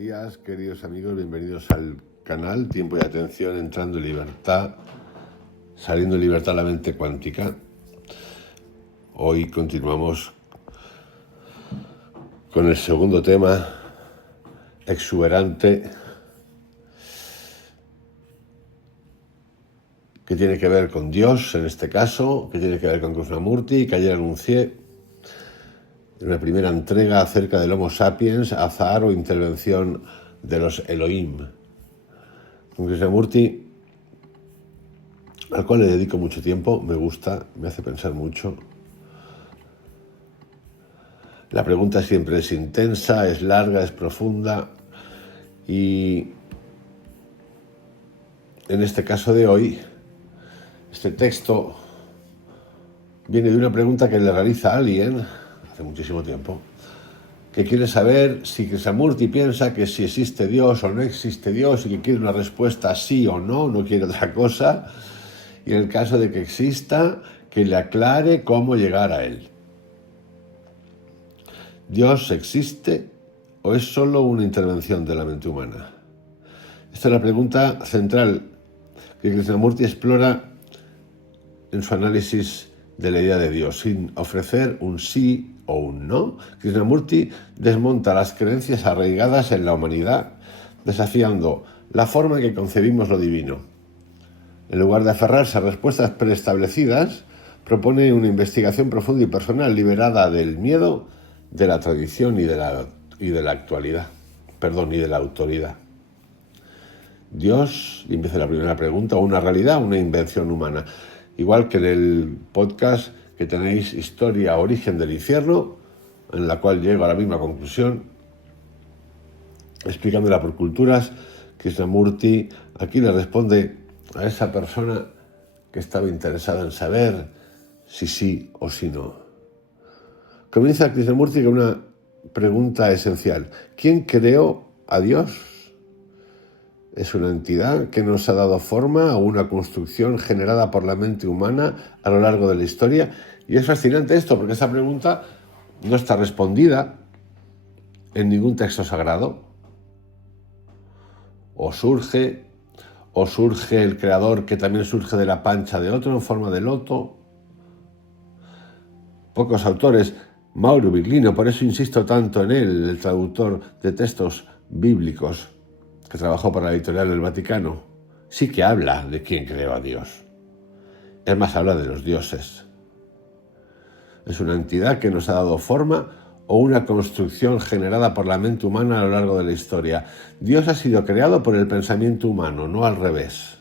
días, queridos amigos, bienvenidos al canal Tiempo y Atención, entrando en libertad, saliendo en libertad la mente cuántica. Hoy continuamos con el segundo tema, exuberante, que tiene que ver con Dios, en este caso, que tiene que ver con Krishnamurti, que ayer anuncié en una primera entrega acerca del Homo sapiens, azar o intervención de los Elohim. Con Krishnamurti, al cual le dedico mucho tiempo, me gusta, me hace pensar mucho. La pregunta siempre es intensa, es larga, es profunda y en este caso de hoy, este texto viene de una pregunta que le realiza alguien hace muchísimo tiempo, que quiere saber si Krishnamurti piensa que si existe Dios o no existe Dios y que quiere una respuesta sí o no, no quiere otra cosa, y en el caso de que exista, que le aclare cómo llegar a él. ¿Dios existe o es solo una intervención de la mente humana? Esta es la pregunta central que Krishnamurti explora en su análisis de la idea de Dios, sin ofrecer un sí o un no. Krishnamurti desmonta las creencias arraigadas en la humanidad, desafiando la forma en que concebimos lo divino. En lugar de aferrarse a respuestas preestablecidas, propone una investigación profunda y personal, liberada del miedo, de la tradición y de la actualidad, y de la autoridad. Dios, y empieza la primera pregunta, una realidad, una invención humana. Igual que en el podcast que tenéis, Historia, Origen del Infierno, en la cual llego a la misma conclusión, explicándola por culturas, Krishnamurti aquí le responde a esa persona que estaba interesada en saber si sí o si no. Comienza Krishnamurti con una pregunta esencial. ¿Quién creó a Dios? Es una entidad que nos ha dado forma a una construcción generada por la mente humana a lo largo de la historia. Y es fascinante esto, porque esa pregunta no está respondida en ningún texto sagrado. O surge el creador, que también surge de la pancha de otro en forma de loto. Pocos autores. Mauro Biglino, por eso insisto tanto en él, el traductor de textos bíblicos, que trabajó para la editorial del Vaticano, sí que habla de quién creó a Dios. Es más, habla de los dioses. Es una entidad que nos ha dado forma o una construcción generada por la mente humana a lo largo de la historia. Dios ha sido creado por el pensamiento humano, no al revés.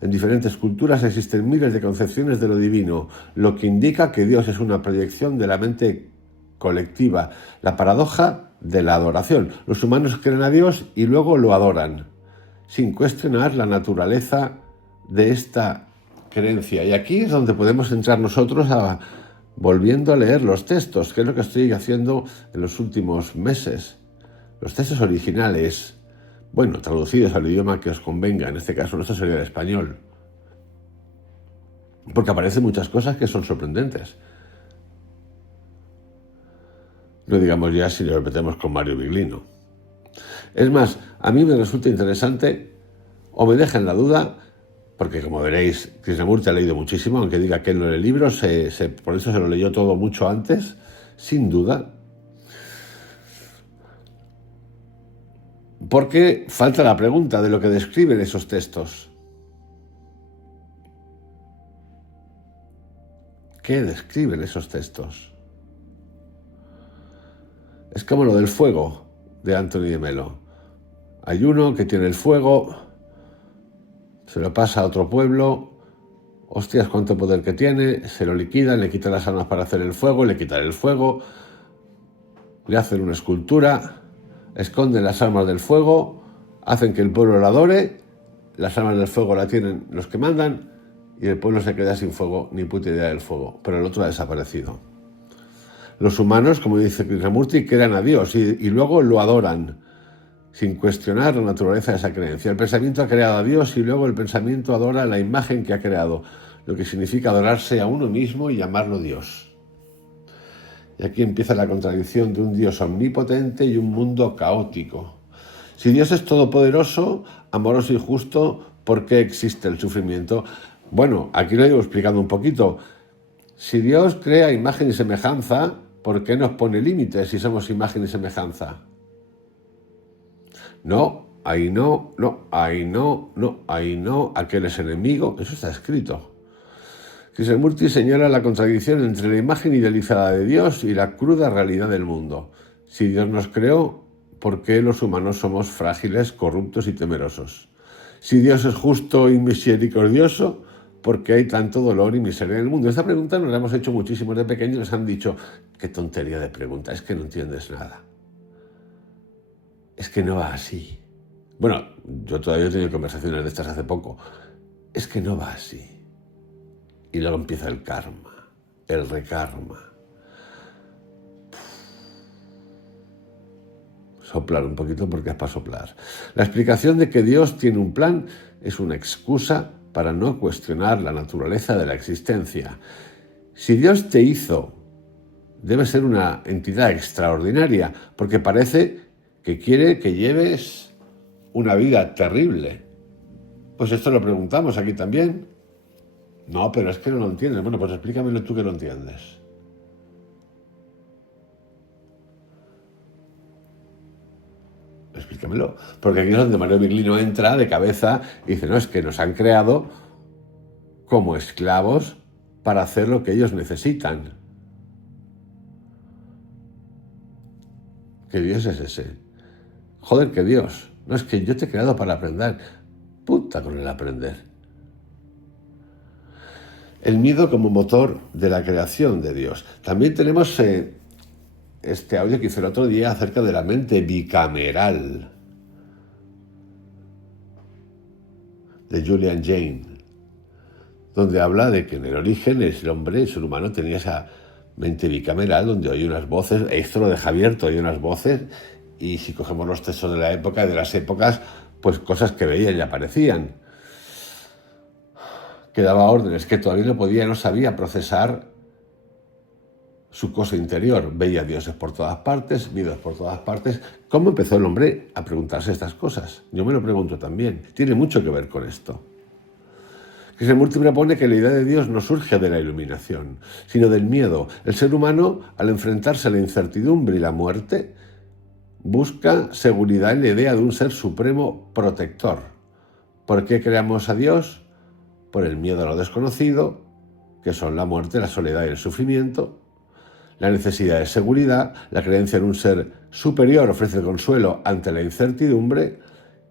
En diferentes culturas existen miles de concepciones de lo divino, lo que indica que Dios es una proyección de la mente colectiva, la paradoja de la adoración. Los humanos creen a Dios y luego lo adoran, sin cuestionar la naturaleza de esta creencia. Y aquí es donde podemos entrar nosotros volviendo a leer los textos, que es lo que estoy haciendo en los últimos meses. Los textos originales, traducidos al idioma que os convenga, en este caso nuestro sería el español, porque aparecen muchas cosas que son sorprendentes. No digamos ya si lo metemos con Mario Biglino. Es más, a mí me resulta interesante, o me deja en la duda, porque como veréis, Krishnamurti ha leído muchísimo, aunque diga que él no lee libros, por eso se lo leyó todo mucho antes, sin duda. Porque falta la pregunta de lo que describen esos textos. ¿Qué describen esos textos? Es como lo del fuego de Anthony de Melo. Hay uno que tiene el fuego, se lo pasa a otro pueblo, hostias, cuánto poder que tiene, se lo liquidan, le quitan las armas para hacer el fuego, le quitan el fuego, le hacen una escultura, esconden las armas del fuego, hacen que el pueblo lo adore, las armas del fuego la tienen los que mandan y el pueblo se queda sin fuego, ni puta idea del fuego, pero el otro ha desaparecido. Los humanos, como dice Krishnamurti, crean a Dios y luego lo adoran, sin cuestionar la naturaleza de esa creencia. El pensamiento ha creado a Dios y luego el pensamiento adora la imagen que ha creado, lo que significa adorarse a uno mismo y llamarlo Dios. Y aquí empieza la contradicción de un Dios omnipotente y un mundo caótico. Si Dios es todopoderoso, amoroso y justo, ¿por qué existe el sufrimiento? Bueno, aquí lo he ido explicando un poquito. Si Dios crea imagen y semejanza, ¿por qué nos pone límites si somos imagen y semejanza? No, ahí no, no, ahí no, no, ahí no, aquel es enemigo, eso está escrito. Krishnamurti señala la contradicción entre la imagen idealizada de Dios y la cruda realidad del mundo. Si Dios nos creó, ¿por qué los humanos somos frágiles, corruptos y temerosos? Si Dios es justo y misericordioso, ¿por qué hay tanto dolor y miseria en el mundo? Esta pregunta nos la hemos hecho muchísimos de pequeños, nos han dicho, qué tontería de pregunta, es que no entiendes nada. Es que no va así. Bueno, yo todavía he tenido conversaciones de estas hace poco. Es que no va así. Y luego empieza el karma, el rekarma. Soplar un poquito porque es para soplar. La explicación de que Dios tiene un plan es una excusa para no cuestionar la naturaleza de la existencia. Si Dios te hizo, debe ser una entidad extraordinaria, porque parece que quiere que lleves una vida terrible. Pues esto lo preguntamos aquí también. No, pero es que no lo entiendes. Bueno, pues explícamelo tú que lo entiendes. Explícamelo. Porque aquí es donde Mario Virlino entra de cabeza y dice, no, es que nos han creado como esclavos para hacer lo que ellos necesitan. ¿Qué Dios es ese? Joder, ¿qué Dios? No, es que yo te he creado para aprender. Puta con el aprender. El miedo como motor de la creación de Dios. También tenemos este audio que hice el otro día acerca de la mente bicameral de Julian Jaynes, donde habla de que en el origen el hombre, el ser humano, tenía esa mente bicameral donde oye unas voces, esto lo deja abierto, oye unas voces, y si cogemos los textos de la época y de las épocas, pues cosas que veían y aparecían. Que daba órdenes, que todavía no podía, no sabía procesar su cosa interior. Veía dioses por todas partes, vidas por todas partes. ¿Cómo empezó el hombre a preguntarse estas cosas? Yo me lo pregunto también. Tiene mucho que ver con esto. Krishnamurti propone que la idea de Dios no surge de la iluminación, sino del miedo. El ser humano, al enfrentarse a la incertidumbre y la muerte, busca seguridad en la idea de un ser supremo protector. ¿Por qué creamos a Dios? Por el miedo a lo desconocido, que son la muerte, la soledad y el sufrimiento. La necesidad de seguridad, la creencia en un ser superior ofrece consuelo ante la incertidumbre,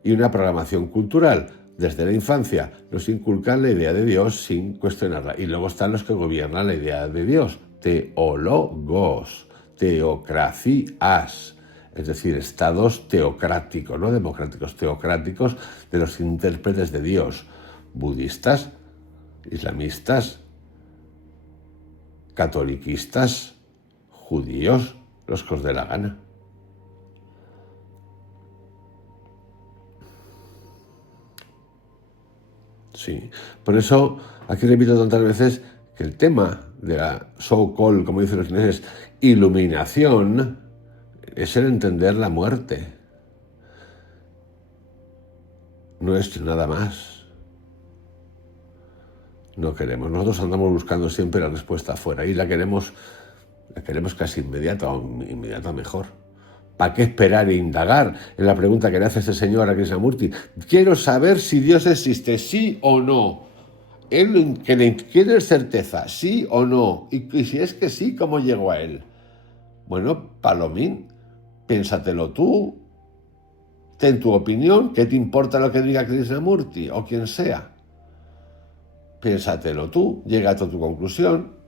y una programación cultural. Desde la infancia nos inculcan la idea de Dios sin cuestionarla. Y luego están los que gobiernan la idea de Dios. Teólogos, teocracias, es decir, estados teocráticos, no democráticos, teocráticos de los intérpretes de Dios. Budistas, islamistas, catoliquistas, judíos, los que os dé la gana. Sí, por eso aquí repito tantas veces que el tema de la so-called, como dicen los ingleses, iluminación, es el entender la muerte. No es nada más. No queremos. Nosotros andamos buscando siempre la respuesta afuera y la queremos casi inmediata o inmediata mejor. ¿Para qué esperar e indagar en la pregunta que le hace este señor a Krishnamurti? Quiero saber si Dios existe, sí o no. Él quiere certeza, sí o no. Y si es que sí, ¿cómo llegó a él? Bueno, Palomín, piénsatelo tú. Ten tu opinión. ¿Qué te importa lo que diga Krishnamurti o quien sea? Piénsatelo tú, llega a tu conclusión.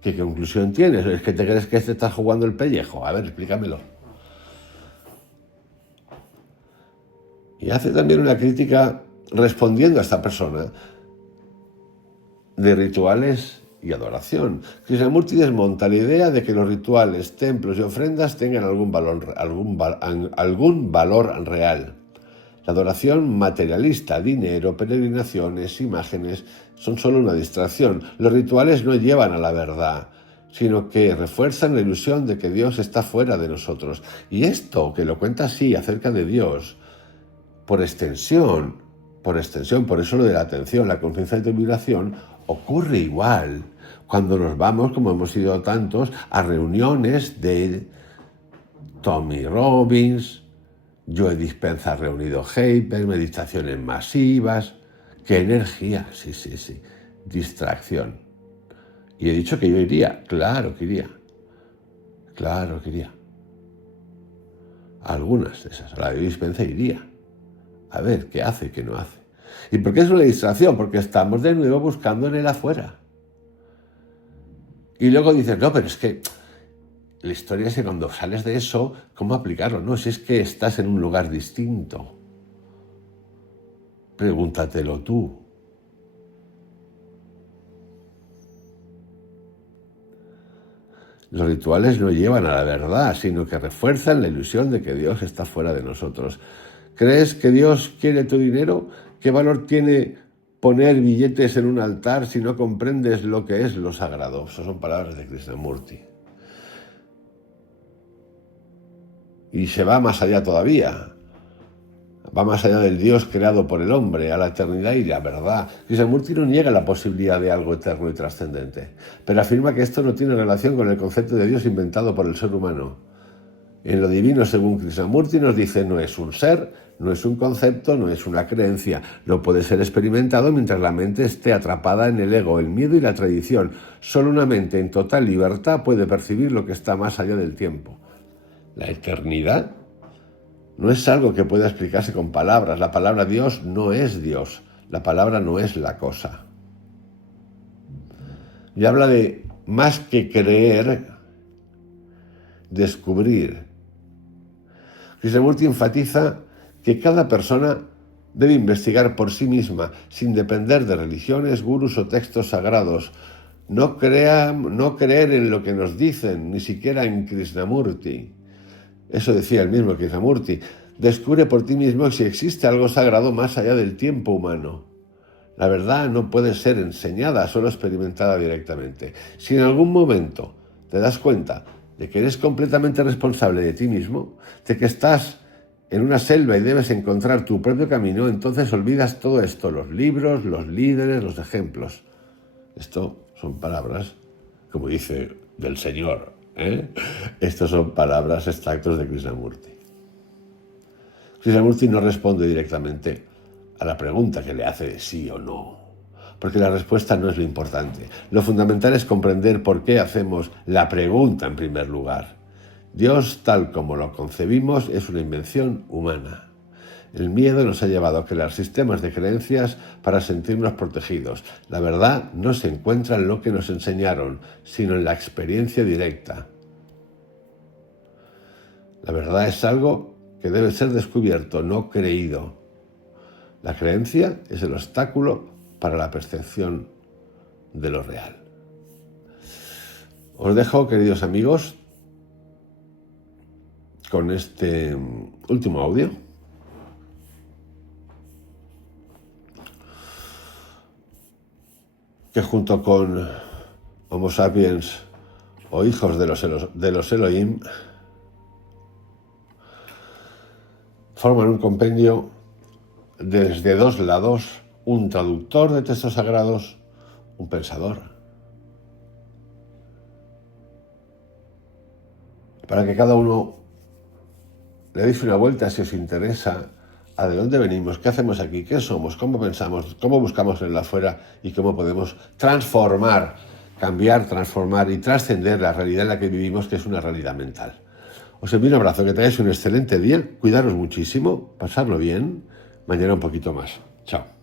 ¿Qué conclusión tienes? ¿Es que te crees que te estás jugando el pellejo? A ver, explícamelo. Y hace también una crítica respondiendo a esta persona de rituales y adoración. Krishnamurti desmonta la idea de que los rituales, templos y ofrendas tengan algún valor real. La adoración materialista, dinero, peregrinaciones, imágenes, son solo una distracción. Los rituales no llevan a la verdad. sino que refuerzan la ilusión de que Dios está fuera de nosotros. Y esto, que lo cuenta así acerca de Dios, por extensión, por eso lo de la atención, la confianza y tribulación, ocurre igual cuando nos vamos, como hemos ido tantos, a reuniones de Tony Robbins, Joe Dispenza reunido Hyper, meditaciones masivas. ¡Qué energía! Sí. Distracción. Y he dicho que yo iría. Claro que iría. A algunas de esas. A la de Dispenza iría. A ver qué hace y qué no hace. ¿Y por qué es una distracción? Porque estamos de nuevo buscando en el afuera. Y luego dices, no, pero es que la historia es que cuando sales de eso, ¿cómo aplicarlo? No, si es que estás en un lugar distinto. Pregúntatelo tú. Los rituales no llevan a la verdad, sino que refuerzan la ilusión de que Dios está fuera de nosotros. ¿Crees que Dios quiere tu dinero? ¿Qué valor tiene poner billetes en un altar si no comprendes lo que es lo sagrado? Esas son palabras de Krishnamurti. Y se va más allá todavía. Va más allá del Dios creado por el hombre, a la eternidad y la verdad. Krishnamurti no niega la posibilidad de algo eterno y trascendente, pero afirma que esto no tiene relación con el concepto de Dios inventado por el ser humano. En lo divino, según Krishnamurti, nos dice, no es un ser, no es un concepto, no es una creencia. No puede ser experimentado mientras la mente esté atrapada en el ego, el miedo y la tradición. Solo una mente en total libertad puede percibir lo que está más allá del tiempo. La eternidad no es algo que pueda explicarse con palabras. La palabra Dios no es Dios. La palabra no es la cosa. Y habla de más que creer, descubrir. Krishnamurti enfatiza que cada persona debe investigar por sí misma, sin depender de religiones, gurús o textos sagrados. No creer en lo que nos dicen, ni siquiera en Krishnamurti. Eso decía el mismo Krishnamurti. Descubre por ti mismo si existe algo sagrado más allá del tiempo humano. La verdad no puede ser enseñada, solo experimentada directamente. Si en algún momento te das cuenta de que eres completamente responsable de ti mismo, de que estás en una selva y debes encontrar tu propio camino, entonces olvidas todo esto, los libros, los líderes, los ejemplos. Esto son palabras, como dice, del Señor. Estas son palabras extractos de Krishnamurti. Krishnamurti no responde directamente a la pregunta que le hace de sí o no, porque la respuesta no es lo importante. Lo fundamental es comprender por qué hacemos la pregunta en primer lugar. Dios, tal como lo concebimos, es una invención humana. El miedo nos ha llevado a crear sistemas de creencias para sentirnos protegidos. La verdad no se encuentra en lo que nos enseñaron, sino en la experiencia directa. La verdad es algo que debe ser descubierto, no creído. La creencia es el obstáculo para la percepción de lo real. Os dejo, queridos amigos, con este último audio. Que junto con Homo sapiens o hijos de los Elohim forman un compendio desde dos lados, un traductor de textos sagrados, un pensador. Para que cada uno le deis una vuelta si os interesa a de dónde venimos, qué hacemos aquí, qué somos, cómo pensamos, cómo buscamos en el afuera y cómo podemos transformar, cambiar, transformar y trascender la realidad en la que vivimos, que es una realidad mental. Os envío un abrazo, que tengáis un excelente día, cuidaros muchísimo, pasarlo bien, mañana un poquito más. Chao.